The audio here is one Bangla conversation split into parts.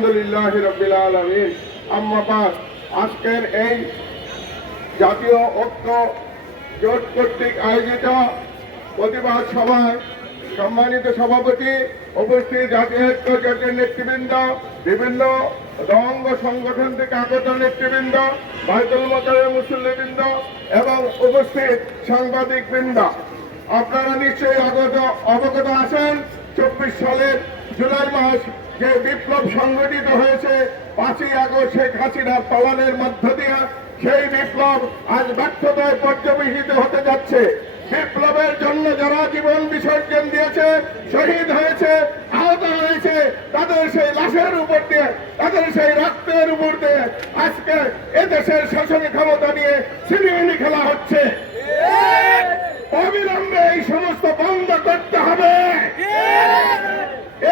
আলহামদুলিল্লাহি রাব্বিল আলামিন। আম্মা বাদ, আজকের এই জাতীয় ঐক্য জোট কর্তৃক আয়োজিত প্রতিবাদ সভায় সম্মানিত সভাপতি, উপস্থিত জাতীয় ঐক্য জোটের নেতৃবৃন্দ, বিভিন্ন অঙ্গ সংগঠন থেকে আগত নেতৃবৃন্দ, বাইতুল মোকাররমের মুসল্লিবৃন্দ এবং উপস্থিত সাংবাদিকবৃন্দ, আপনারা নিশ্চয়ই অবগত আছেন 24 সালের জুলাই মাস যে বিপ্লব সংগঠিত হয়েছে 5ই আগস্ট শেখ হাসিনার পলায়নের মধ্য দিয়ে, সেই বিপ্লব আজ ব্যর্থতায় পর্যবেসিত হতে যাচ্ছে। বিপ্লবের জন্য যারা জীবন বিসর্জন দিয়েছে, শহীদ হয়েছে, আহত হয়েছে, তাদের সেই লাশের উপর দিয়ে, তাদের সেই রক্তের উপর দিয়ে আজকে এদেশের শাসন ক্ষমতা নিয়ে সিনেমিনি খেলা হচ্ছে। অবিলম্বে এই সমস্ত বন্ধ করতে হবে।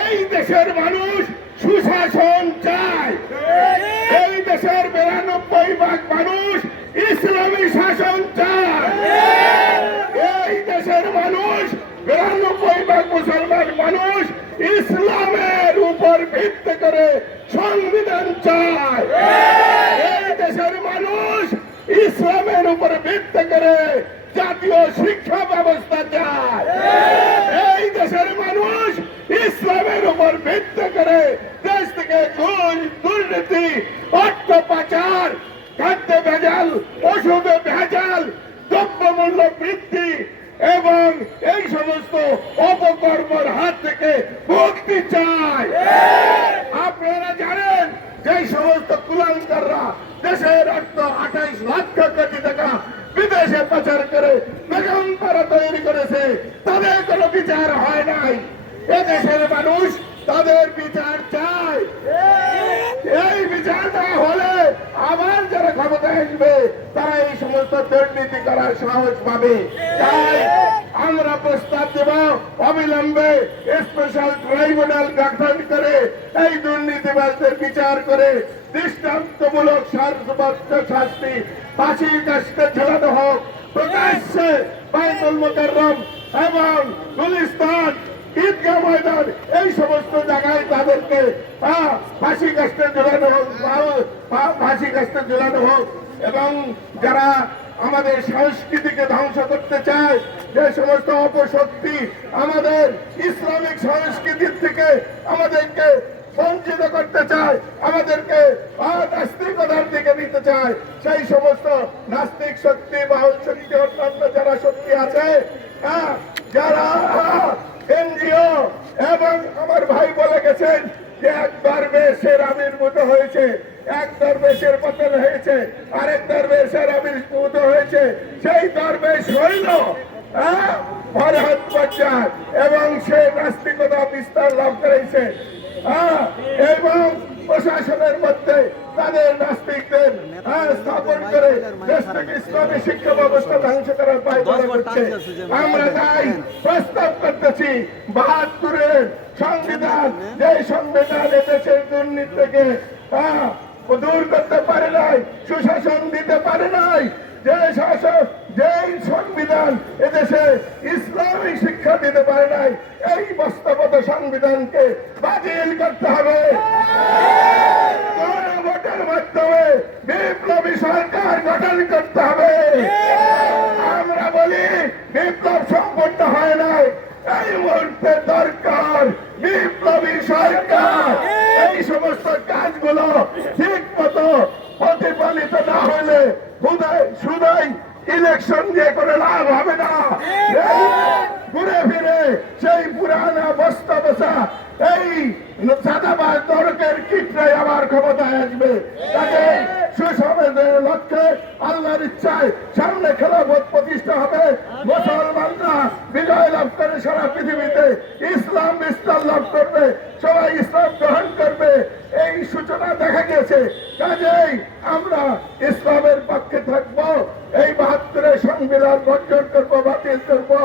এই দেশের মানুষ সুশাসন চায়। এই দেশের 92% মানুষ ইসলামী শাসন চায়। এই দেশের মানুষ 92% মুসলমান মানুষ ইসলামের উপর ভিত্তি করে সংবিধান চায়। এই দেশের মানুষ ইসলামের উপর ভিত্তি করে জাতীয় শিক্ষা ব্যবস্থা চায়। এই দেশের মানুষ ইসলামের উপর ভিত্তি করে দেশ থেকে দুর্নীতি, অর্থ পাচার, খাদ্য ভেজাল, ওষুধে ভেজাল, দ্রব্যমূল্য বৃদ্ধি এবং এই সমস্ত অপকর্মের হাত থেকে মুক্তি চায়। আপনারা জানেন যে সমস্ত কুলাঙ্গাররা দেশের অর্থ 28 লক্ষ কোটি টাকা বিদেশে পাচার করে বেগমপাড়া তৈরি করেছে, তাদের কোনো বিচার হয় নাই। এদেশের মানুষ তাদের বিচার চায়। এই বিচার না হলে আবার যারা ক্ষমতায় আসবে তারা এই সমস্ত দুর্নীতি করার সাহস পাবে। তাই আমরা প্রস্তাব দেব অবিলম্বে স্পেশাল ট্রাইব্যুনাল গঠন করে এই দুর্নীতিবাজদের বিচার করে দৃষ্টান্তমূলক সর্বোচ্চ শাস্তি, ফাঁসির কাস্টে ঝোলানো হোক। প্রকাশ্যে বাইতুল মোকাররম এবং গুলিস্তান, ঈদগাহ ময়দান, এই সমস্ত জায়গায় তাদেরকে ফাঁসি কাস্টে ঝোলানো হোক, ফাঁসি কাস্টে ঝোলানো হোক। এবং যারা আমাদের সংস্কৃতিকে ধ্বংস করতে চায়, যে সমস্ত অপশক্তি আমাদের ইসলামিক সংস্কৃতির থেকে আমাদেরকে বঞ্চিত করতে চায়, আমাদেরকে নাস্তিকতার দিকে নিতে চায়, সেই সমস্ত নাস্তিক শক্তি, বাউল শক্তি, অন্যান্য যারা শক্তি আছে, যারা এনজিও, এবং আমার ভাই বলে গেছেন যে এক দরবেশের আবির্ভূত হয়েছে, এক দরবেশের পতন হয়েছে, আরেক দরবেশের আবির্ভূত হয়েছে। সেই দরবেশ হইল ফরহাদ বজ্জার, এবং সে নাস্তিকতা বিস্তার লাভ করেছে এবং প্রশাসনের মধ্যে তাদের নাস্তিকদের স্থাপন করে দেশ থেকে ইসলামী শিক্ষা ব্যবস্থা ধ্বংস করার পায়তারা করছে। আমরা তাই প্রস্তাব করতেছি 72-এর সংবিধান, যে সংবিধান এদেশের দুর্নীতি থেকে দূর করতে পারে নাই, সুশাসন দিতে পারে নাই, যে শাসক, যেই সংবিধান এদেশে ইসলামী শিক্ষা দিতে পারে নাই, এই বাস্তবত সংবিধানকে বাতিল করতে হবে। গণভোটের মাধ্যমে বিপ্লবী সরকার গঠন করতে হবে। আমরা বলি বিপ্লব সম্পন্ন হয় নাই, এই মুহূর্তে দরকার বিপ্লবী সরকার। এই সমস্ত কাজগুলো ঠিক মতো প্রতিপালিত না হলে শুধুই ইলেকশন দিয়ে করে লাভ হবে না। ঘুরে ফিরে সেই পুরানা বস্তা বসা এই সাদাবাজ তরকের কীটরাই আবার ক্ষমতায় আসবে। তাকে সুসমাজের লক্ষ্যে আল্লাহর ইচ্ছায় সামনে খেলাফত প্রতিষ্ঠা হবে। মুসলমানরা বিজয় লাভ করে সারা পৃথিবীতে ইসলাম বিস্তার লাভ করবে, সবাই ইসলাম গ্রহণ করবে, এই সূচনা দেখা গেছে। কাজেই আমরা ইসলামের পক্ষে থাকবো। এই 72-এর সংবিধান বর্জন করবো, বাতিল করবো।